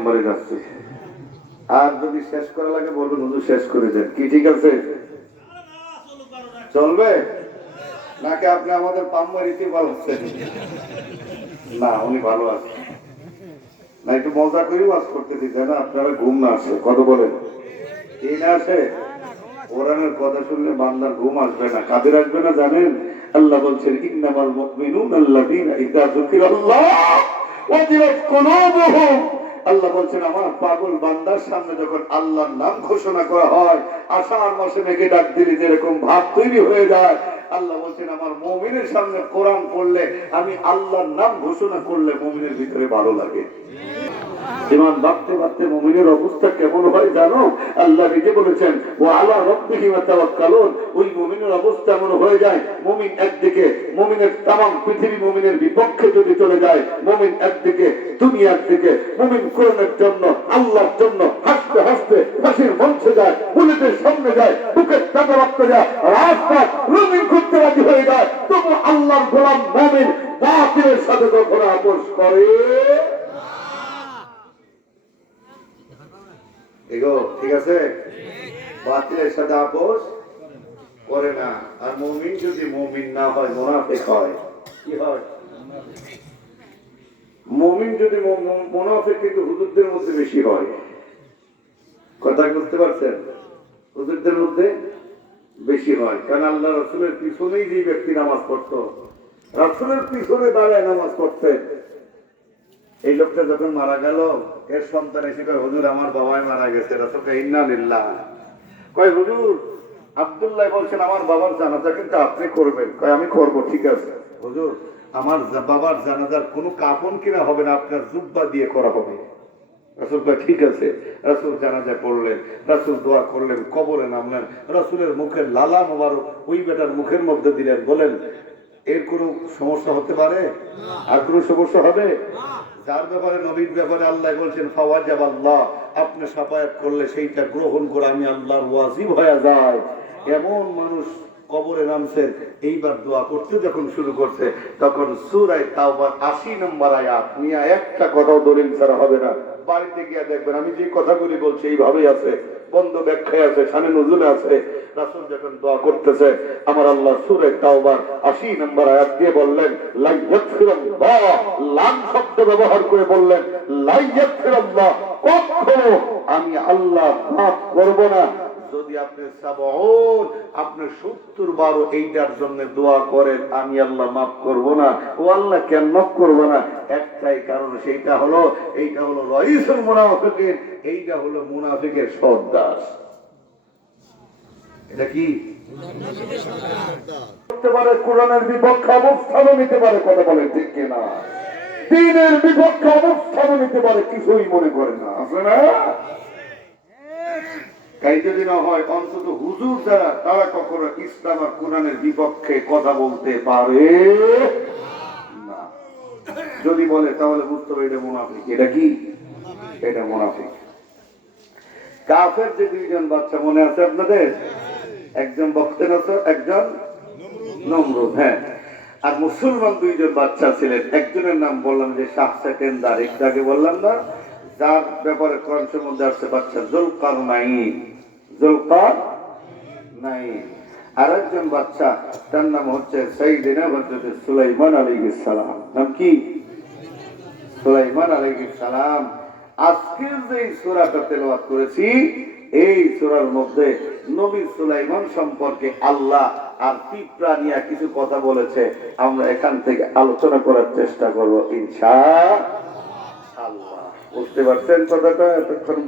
নম্বরে যাচ্ছে। আর যদি শেষ করা লাগে বলবেন হুজুর শেষ করে দেন। কি ঠিক আছে? চলবে? নাকি আপনি আমাদের পাম্মারিতে ভালো আছেন না, উনি ভালো আছেন। না, একটু মজা করে ওয়াজ করতে দিতে না? আপনারা ঘুম না আসে, কত বলেন? এই না আসে? কোরআনের কথা শুনলে বান্দার ঘুম আসবে না, কাদের আসবে না জানেন? আল্লাহ বলছেন, ইন্নামাল মুমিনুন আল্লাযীনা ইযা যুকিরাল্লাহ ওয়াজিলাত কুলুবুহুম। আল্লাহ বলছেন, আমার পাগল বান্দার সামনে যখন আল্লাহর নাম ঘোষণা করা হয়, আষাঢ় মাসে মেঘে ডাক দিলে যেরকম ভাব তৈরি হয়ে যায়। আল্লাহ বলছেন, আমার মমিনের সামনে কোরআন পড়লে, আমি আল্লাহর নাম ঘোষণা করলে মমিনের ভিতরে ভালো লাগে। ইমান ভাবতে ভাবতে মমিনের অবস্থা কেমন হয় জানো? আল্লাহ নিজে বলেছেন ও আল্লাহ রব্বিহি তাওয়াক্কালুন। ওই মুমিনের অবস্থা এমন হয়ে যায়, মুমিন একদিকে, মুমিনের তামাম পৃথিবী মুমিনের বিপক্ষে যদি চলে যায়, মুমিন একদিকে তুমি একদিকে, মুমিন কোরআনের জন্য, আল্লাহর জন্য হাসতে হাসতে হাসির মঞ্চে যায়, বুলেটের সামনে যায়, বুকের চাপা রাখতে যায় রাস্তা রঙিন করতে রাজি হয়ে যায়। তবু আল্লাহর গোলাম মুমিন বাতিলের সাথে কখনো আপোষ করে এগো ঠিক আছে? বাতিলের সাথে আপোষ করে না। আর মুমিন যদি মুমিন না হয় মুনাফিক হয়। কি হয়? মুমিন যদি মু- মু- কিন্তু হুজুরদের মধ্যে বেশি হয়। কথা বুঝতে পারছেন? হুজুরদের মধ্যে বেশি হয়। কারণ আল্লাহ রসুলের পিছনেই যে ব্যক্তি নামাজ পড়তো রসুলের পিছনে দাঁড়ায় নামাজ পড়তেন। এই লোকটা যখন মারা গেল, এর সন্তান এসে কয়, হুজুর, আমার বাবাই মারা গেছে, রসুলকে ইন্না নিল্লাহ কয়, হুজুর, আব্দুল্লাহ বলছেন, আমার বাবার জানাজা কিন্তু আপনি করবেন। কয়, আমি করব, ঠিক আছে। হুজুর, আমার বাবার জানাজার কোনো কাপন কিনা হবে না, আপনার জুব্বা দিয়ে করা হবে। রাসুল কয়, ঠিক আছে। রাসুল জানাজা পড়লেন, রাসুল দোয়া করলেন, কবরে নামলেন, রাসুলের মুখের লালা মোবারক ওই বেটার মুখের মধ্যে দিলেন বলেন এর কোনো সমস্যা হতে পারে? আর কোনো সমস্যা হবে? যার ব্যাপারে নবীর ব্যাপারে আল্লাহ বলছেন, ফাওয়াজাব আল্লাহ। আপনি সাফায়াত করলে সেইটা গ্রহণ করে আমি আল্লাহর ওয়াজিব হয়ে যায় এমন মানুষ কবরে নামছেন এইবার দোয়া করতে যখন শুরু করছে, তখন সুরায় তাওবার আশি নম্বর আয়াত নিয়ে একটা কথাও দলিল ছাড়া হবে না। বাড়িতে গিয়ে দেখবেন, আমি যে কথাগুলি বলছি, এইভাবেই আছে। বন্ধ ব্যাখ্যায় আছে সানে নজুলে আছে। রাসুল যখন দোয়া করতেছে, আমার আল্লাহ সুরে তাওবার আশি নম্বর আয়াত দিয়ে বললেন লাইয়াতফিরাল্লাহ লাম শব্দ ব্যবহার করে বললেন লাইয়াতফিরাল্লাহ কখনো আমি আল্লাহ মাফ করব না। যদি আপনি আপনি সত্তর বারো এইটার জন্য দোয়া করেন, আমি আল্লাহ মাফ করব না। ও আল্লাহ কেন মাফ করব না? একটাই কারণ সেইটা হলো, এইটা হলো রইসুল মুনাফিকের এইটা হলো মুনাফিকের সর্দাস এটা কি? করতে পারে কোরআনের বিপক্ষে নিতে পারে, কথা বলে ঠিক দিনের বিপক্ষে নিতে পারে, কিছুই মনে করে না, আছে না? তাই যদি না হয়, অন্তত হুজুর যারা, তারা কখনো ইসলাম আর কোরআনের বিপক্ষে কথা বলতে পারে না। যদি বলে, তাহলে বুঝতে হবে এটা মুনাফিক। এটা কি? এটা মুনাফিক। কাফের যে দুইজন বাচ্চা মনে আছে আপনাদের? একজন বক্তেন আছে, একজন নমরুদ। হ্যাঁ। আর মুসলমান দুইজন বাচ্চা ছিলেন। একজনের নাম বললাম যে শাহ সেকেন্দার একটাকে বললাম না, যার ব্যাপারে কনসের মধ্যে আসছে বাচ্চা জুলকার নাই জুলকার? নাই। আর বাচ্চা, তার নাম হচ্ছে সুলাইমান সালাম। নাম কি? সুলাইমান সালাম। আজকের যে করেছি, এই সূরার মধ্যে নবী সুলাইমান সম্পর্কে আল্লাহ আর পিঁপড়া নিয়ে কিছু কথা বলেছে। আমরা এখান থেকে আলোচনা করার চেষ্টা করব, ইনশা আল্লাহ। বুঝতে পারছেন কথাটা? এতক্ষণ